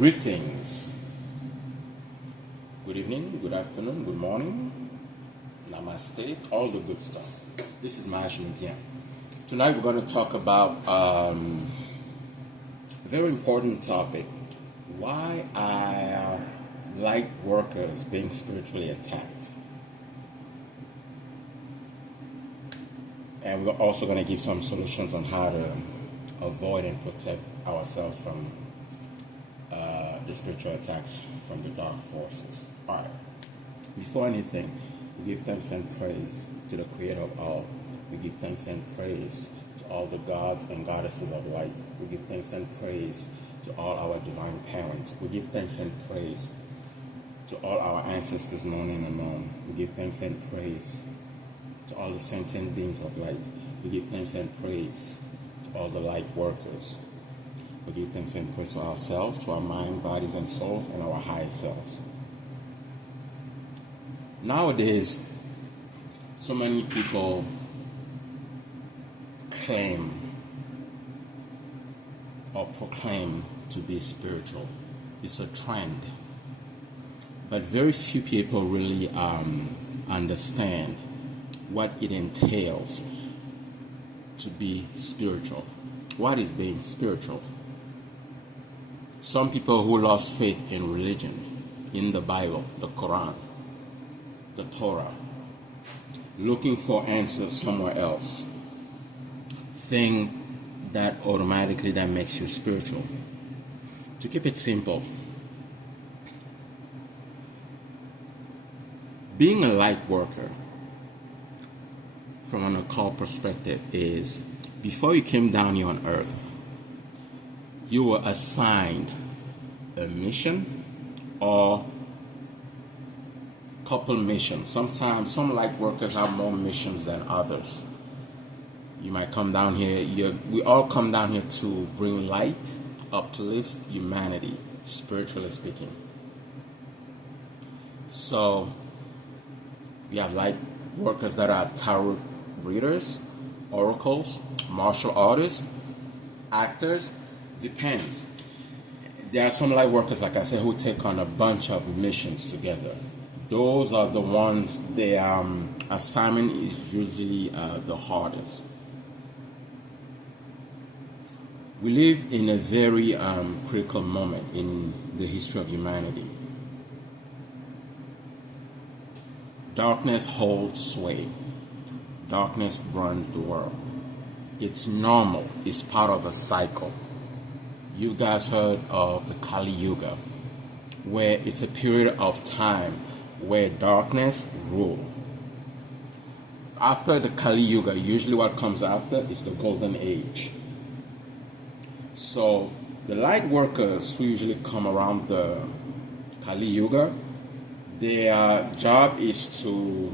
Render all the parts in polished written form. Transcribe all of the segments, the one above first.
Greetings. Good evening, good afternoon, good morning. Namaste, all the good stuff. This is Mahesh Nugyan. Tonight we're going to talk about a very important topic. Why are light workers being spiritually attacked? And we're also going to give some solutions on how to avoid and protect ourselves from the spiritual attacks from the dark forces. All right. Before anything, we give thanks and praise to the Creator of all. We give thanks and praise to all the gods and goddesses of light. We give thanks and praise to all our divine parents. We give thanks and praise to all our ancestors known and unknown. We give thanks and praise to all the sentient beings of light. We give thanks and praise to all the light workers. We give thanks and praise to ourselves, to our mind, bodies, and souls, and our higher selves. Nowadays, so many people claim or proclaim to be spiritual. It's a trend. But very few people really understand what it entails to be spiritual. What is being spiritual? Some people who lost faith in religion, in the Bible, the Quran, the Torah, looking for answers somewhere else, think that automatically that makes you spiritual. To keep it simple, being a light worker from an occult perspective is, before you came down here on earth, you were assigned a mission or couple missions. Sometimes some light workers have more missions than others. You might come down here, we all come down here to bring light, uplift humanity, spiritually speaking. So we have light workers that are tarot readers, oracles, martial artists, actors. Depends. There are some light workers, like I said, who take on a bunch of missions together. Those are the ones, their assignment is usually the hardest. We live in a very critical moment in the history of humanity. Darkness holds sway. Darkness runs the world. It's normal. It's part of a cycle. You guys heard of the Kali Yuga, where it's a period of time where darkness rules. After the Kali Yuga, usually what comes after is the Golden Age. So the light workers who usually come around the Kali Yuga, their job is to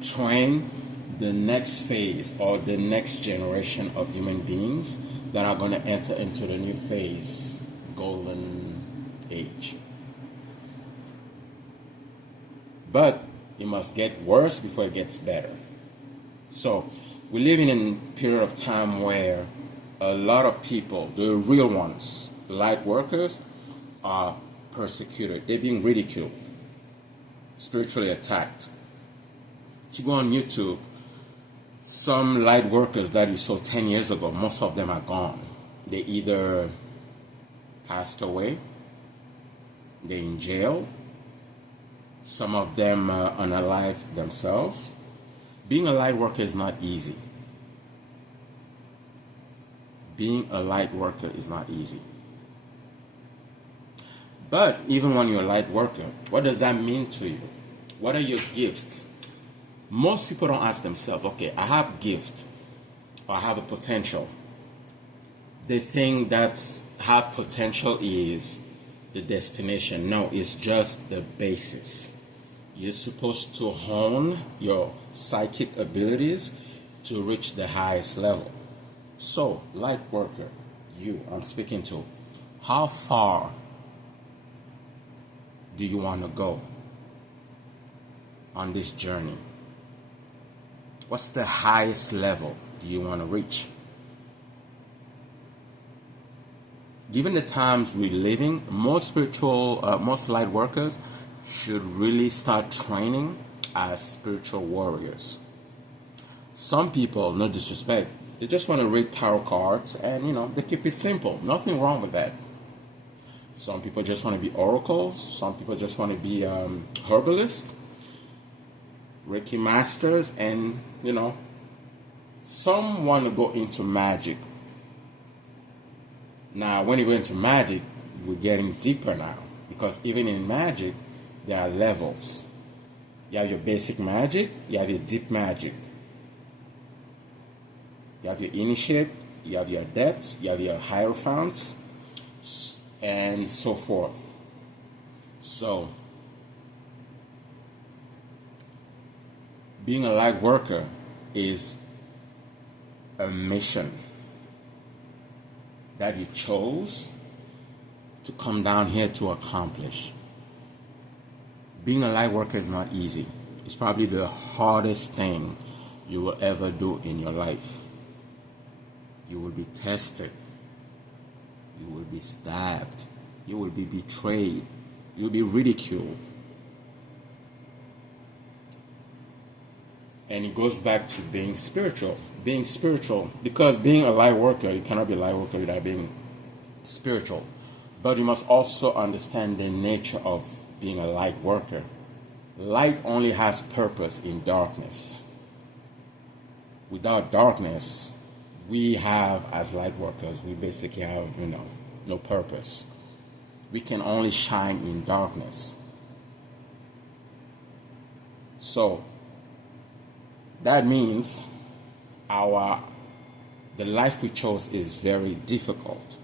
train the next phase or the next generation of human beings that are going to enter into the new phase, Golden Age. But it must get worse before it gets better. So we live in a period of time where a lot of people, the real ones, light workers, are persecuted. They're being ridiculed, spiritually attacked. If you go on YouTube, some light workers that you saw 10 years ago, most of them are gone. They either passed away, they're in jail, some of them are unalived themselves. Being a light worker is not easy. Being a light worker is not easy. But even when you're a light worker, what does that mean to you? What are your gifts? Most people don't ask themselves, okay, I have a gift, or I have a potential. They think that have potential is the destination. No, it's just the basis. You're supposed to hone your psychic abilities to reach the highest level. So, light worker, I'm speaking to, how far do you want to go on this journey? What's the highest level do you want to reach? Given the times we're living, most light workers should really start training as spiritual warriors. Some people, no disrespect, they just want to read tarot cards and, they keep it simple. Nothing wrong with that. Some people just want to be oracles. Some people just want to be herbalists, Reiki masters, and, some want to go into magic. Now, when you go into magic, we're getting deeper now. Because even in magic, there are levels. You have your basic magic, you have your deep magic. You have your initiate, you have your adepts, you have your hierophants, and so forth. So, being a light worker is a mission that you chose to come down here to accomplish. Being a light worker is not easy. It's probably the hardest thing you will ever do in your life. You will be tested. You will be stabbed. You will be betrayed. You will be ridiculed. And it goes back to being spiritual. Being spiritual, because being a light worker, you cannot be a light worker without being spiritual. But you must also understand the nature of being a light worker. Light only has purpose in darkness. Without darkness, we have, as light workers, we basically have, no purpose. We can only shine in darkness. So, that means the life we chose is very difficult.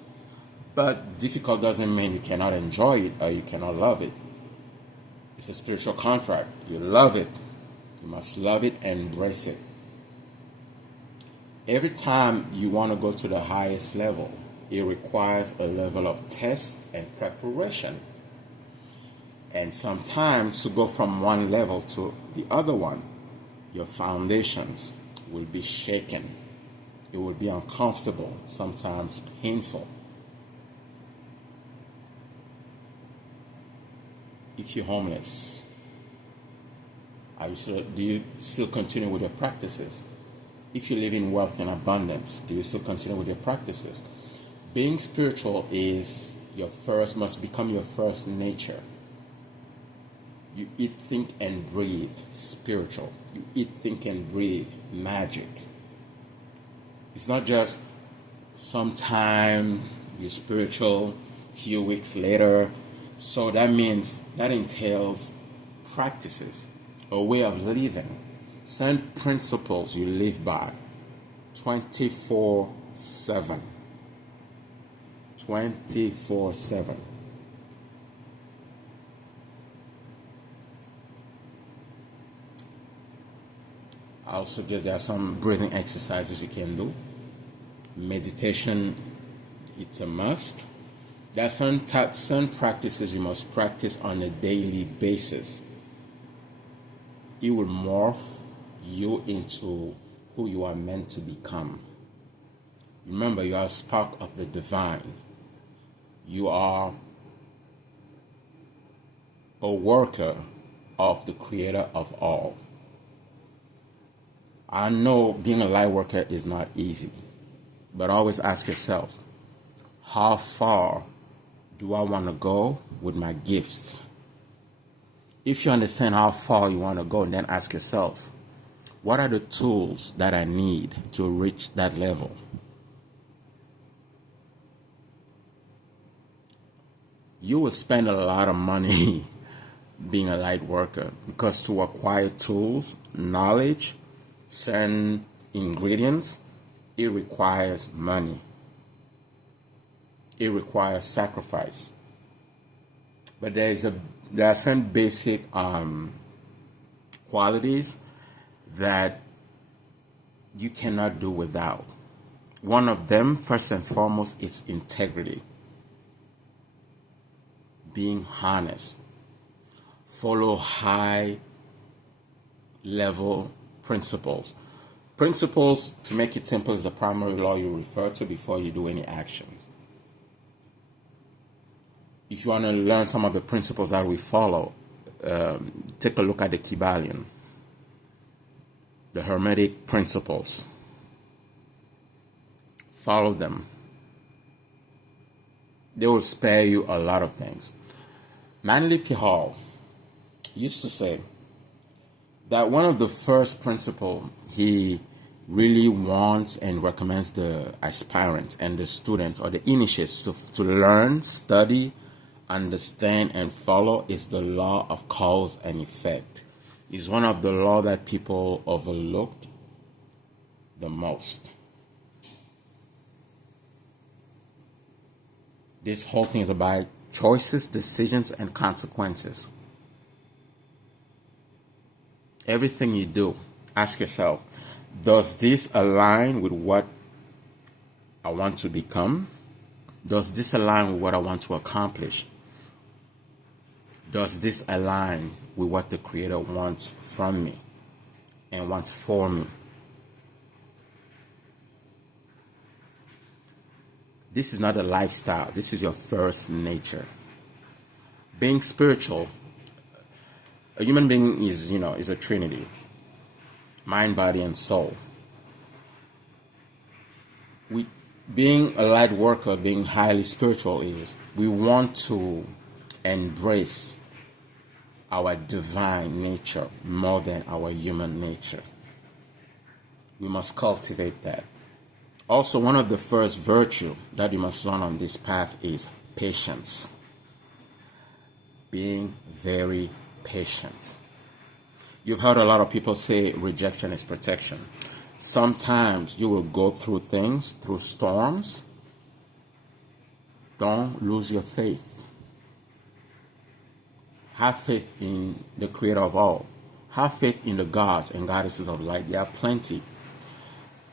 But difficult doesn't mean you cannot enjoy it or you cannot love it. It's a spiritual contract. You love it. You must love it and embrace it. Every time you want to go to the highest level, it requires a level of test and preparation. And sometimes to go from one level to the other one, your foundations will be shaken. It will be uncomfortable, sometimes painful. If you're homeless, do you still continue with your practices? If you live in wealth and abundance, do you still continue with your practices? Being spiritual must become your first nature. You eat, think, and breathe spiritual. You eat, think, and breathe magic. It's not just sometime you're spiritual, few weeks later. So that entails practices, a way of living, certain principles you live by 24/7. 24/7. I also suggest there are some breathing exercises you can do. Meditation, it's a must. There are certain practices you must practice on a daily basis. It will morph you into who you are meant to become. Remember, you are a spark of the divine. You are a worker of the creator of all. I know being a light worker is not easy, but always ask yourself, how far do I want to go with my gifts? If you understand how far you want to go, then ask yourself, what are the tools that I need to reach that level? You will spend a lot of money being a light worker, because to acquire tools, knowledge, certain ingredients, it requires money. It requires sacrifice. But there are some basic qualities that you cannot do without. One of them, first and foremost, is integrity. Being honest. Follow high level principles. Principles, to make it simple, is the primary law you refer to before you do any actions. if you want to learn some of the principles that we follow, take a look at the Kybalion, the Hermetic principles. Follow them. They will spare you a lot of things. Manly P. Hall used to say that one of the first principles he really wants and recommends the aspirant and the students or the initiates to learn, study, understand, and follow is the law of cause and effect. It's one of the laws that people overlooked the most. This whole thing is about choices, decisions, and consequences. Everything you do, ask yourself, does this align with what I want to become? Does this align with what I want to accomplish? Does this align with what the Creator wants from me and wants for me? This is not a lifestyle. This is your first nature. Being spiritual, a human being is a trinity. Mind, body, and soul. Being a light worker, being highly spiritual is we want to embrace our divine nature more than our human nature. We must cultivate that. Also, one of the first virtues that you must learn on this path is patience. Being very patient. You've heard a lot of people say rejection is protection. Sometimes you will go through things, through storms. Don't lose your faith. Have faith in the Creator of all. Have faith in the gods and goddesses of light. There are plenty.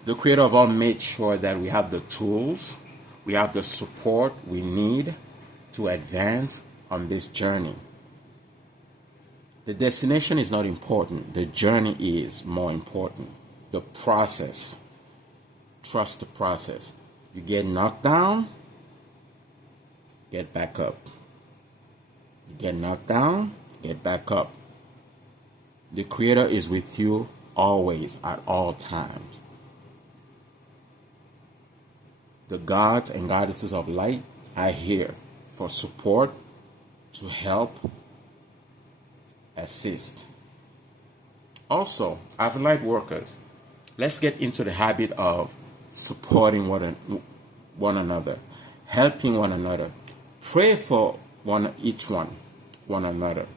The Creator of all made sure that we have the tools, we have the support we need to advance on this journey. The destination is not important. The journey is more important. The process. Trust the process. You get knocked down, get back up. You get knocked down, get back up. The Creator is with you always, at all times. The gods and goddesses of light are here for support, to help, assist. Also, as light workers, let's get into the habit of supporting one another, helping one another, pray for each one another.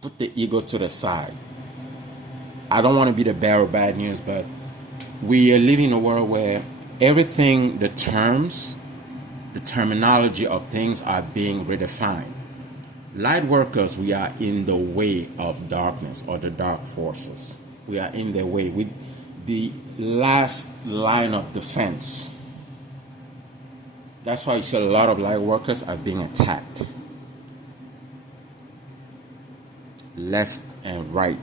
Put the ego to the side. I don't want to be the bearer of bad news, but we are living in a world where everything, the terminology of things are being redefined. Light workers, we are in the way of darkness or the dark forces. We are in their way with the last line of defense. That's why you see a lot of light workers are being attacked. Left and right.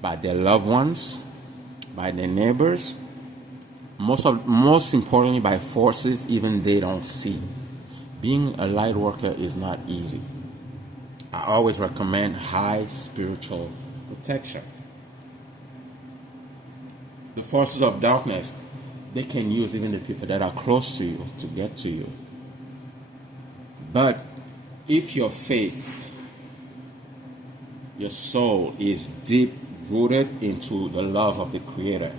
By their loved ones, by their neighbors, most importantly by forces even they don't see. Being a light worker is not easy. I always recommend high spiritual protection. The forces of darkness, they can use even the people that are close to you to get to you. But if your faith, your soul is deep rooted into the love of the Creator,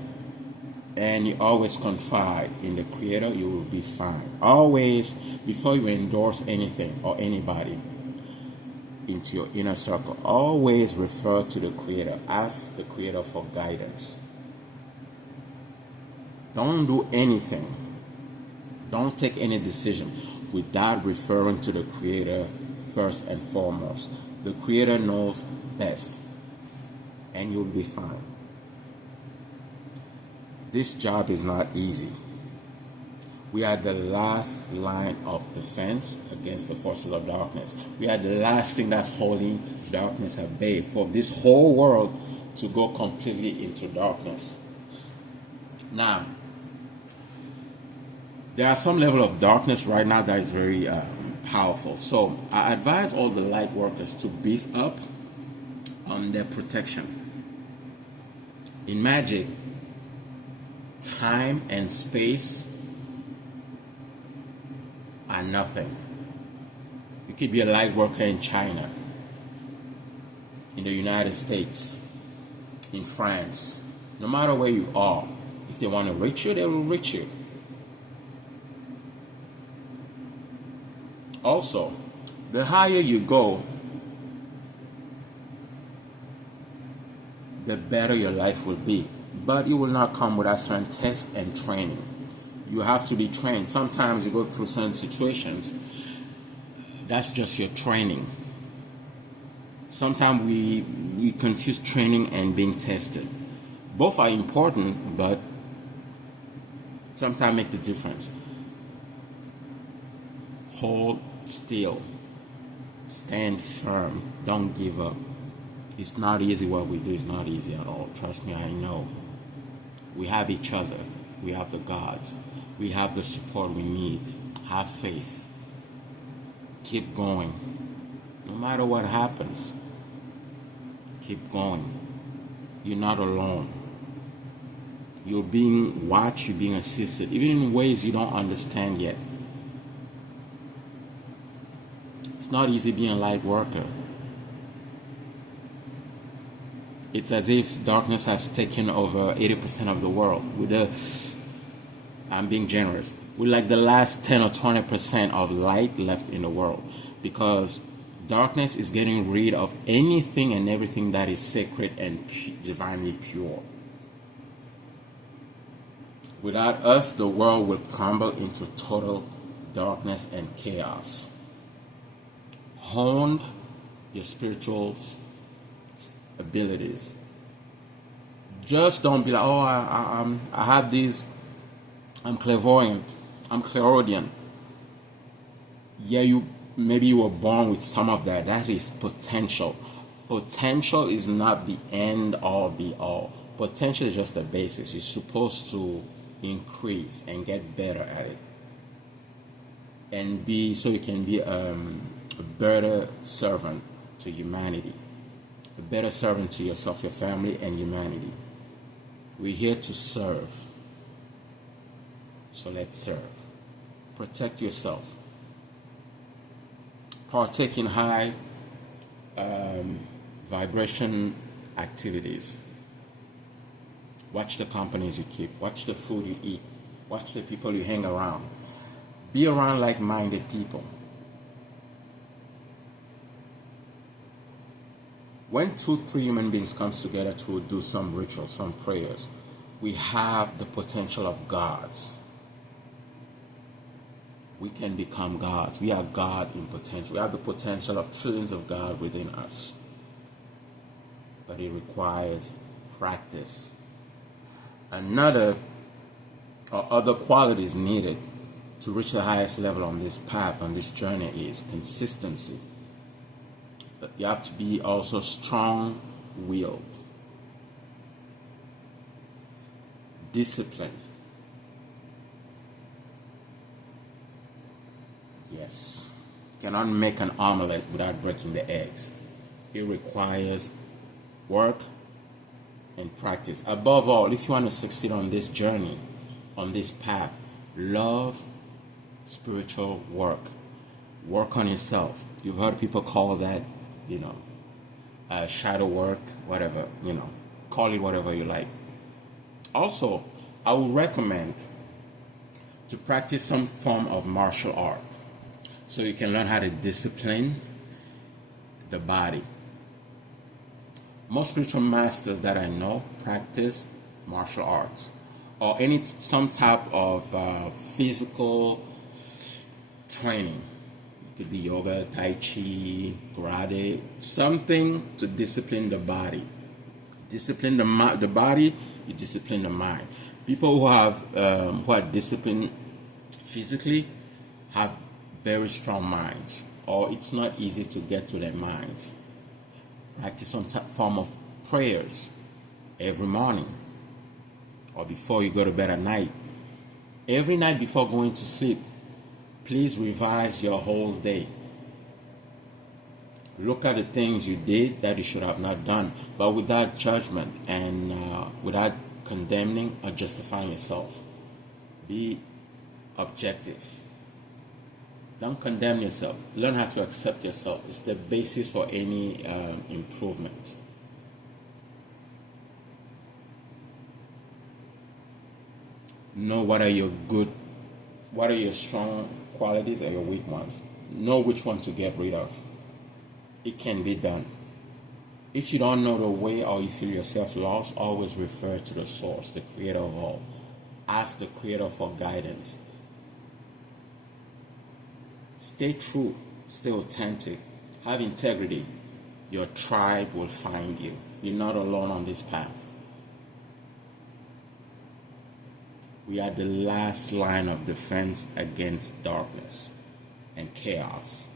and you always confide in the Creator, you will be fine. Always, before you endorse anything or anybody into your inner circle, always refer to the Creator. Ask the Creator for guidance. Don't do anything. Don't take any decision without referring to the Creator first and foremost. The Creator knows best, and you'll be fine. This job is not easy. We are the last line of defense against the forces of darkness. We are the last thing that's holding darkness at bay for this whole world to go completely into darkness. Now, There are some level of darkness right now that is very powerful. So I advise all the light workers to beef up on their protection. In magic, time and space are nothing. You could be a light worker in China, in the United States, in France. No matter where you are, if they want to reach you, they will reach you. Also, the higher you go, the better your life will be. But it will not come without certain tests and training. You have to be trained. Sometimes you go through certain situations. That's just your training. Sometimes we confuse training and being tested. Both are important, but sometimes make the difference. Hold still. Stand firm. Don't give up. It's not easy what we do. It's not easy at all. Trust me, I know. We have each other. We have the gods. We have the support we need. Have faith. Keep going. No matter what happens, keep going. You're not alone. You're being watched, you're being assisted, even in ways you don't understand yet. It's not easy being a light worker. It's as if darkness has taken over 80% of the world. I'm being generous. With like the last 10 or 20% of light left in the world. Because darkness is getting rid of anything and everything that is sacred and divinely pure. Without us, the world will crumble into total darkness and chaos. Hone your spiritual abilities. Just don't be like, oh, I have these, I'm clairvoyant, I'm clairaudient. Yeah, maybe you were born with some of that. That is potential. Potential is not the end all be all. Potential is just the basis. You're supposed to increase and get better at it. And so you can be a better servant to humanity. A better servant to yourself, your family, and humanity. We're here to serve. So let's serve. Protect yourself. Partake in high vibration activities. Watch the companies you keep. Watch the food you eat. Watch the people you hang around. Be around like-minded people. When 2-3 human beings comes together to do some ritual, some prayers, we have the potential of gods. We can become gods. We are God in potential. We have the potential of trillions of God within us. But it requires practice. Other qualities needed to reach the highest level on this path, on this journey, is consistency. You have to be also strong-willed. Discipline. Yes. You cannot make an omelette without breaking the eggs. It requires work and practice. Above all, if you want to succeed on this journey, on this path, love spiritual work. Work on yourself. You've heard people call that, shadow work, whatever, call it whatever you like. Also, I would recommend to practice some form of martial art so you can learn how to discipline the body. Most spiritual masters that I know practice martial arts or some type of physical training. It could be yoga, tai chi, karate, something to discipline the body. Discipline the body, you discipline the mind. People who are disciplined physically have very strong minds, or it's not easy to get to their minds. Practice some form of prayers every morning or before you go to bed at night. Every night before going to sleep, please revise your whole day. Look at the things you did that you should have not done, but without judgment and without condemning or justifying yourself. Be objective. Don't condemn yourself. Learn how to accept yourself. It's the basis for any improvement. Know what are your strong qualities and your weak ones. Know which one to get rid of. It can be done. If you don't know the way or you feel yourself lost, always refer to the source, the creator of all. Ask the creator for guidance. Stay true, stay authentic, have integrity. Your tribe will find you. You're not alone on this path. We are the last line of defense against darkness and chaos.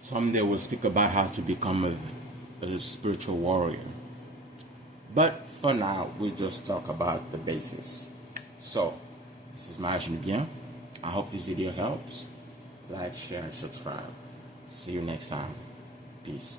Someday we'll speak about how to become a spiritual warrior. But for now, we just talk about the basics. So, this is Imagine Bien. I hope this video helps. Like, share, and subscribe. See you next time. Peace.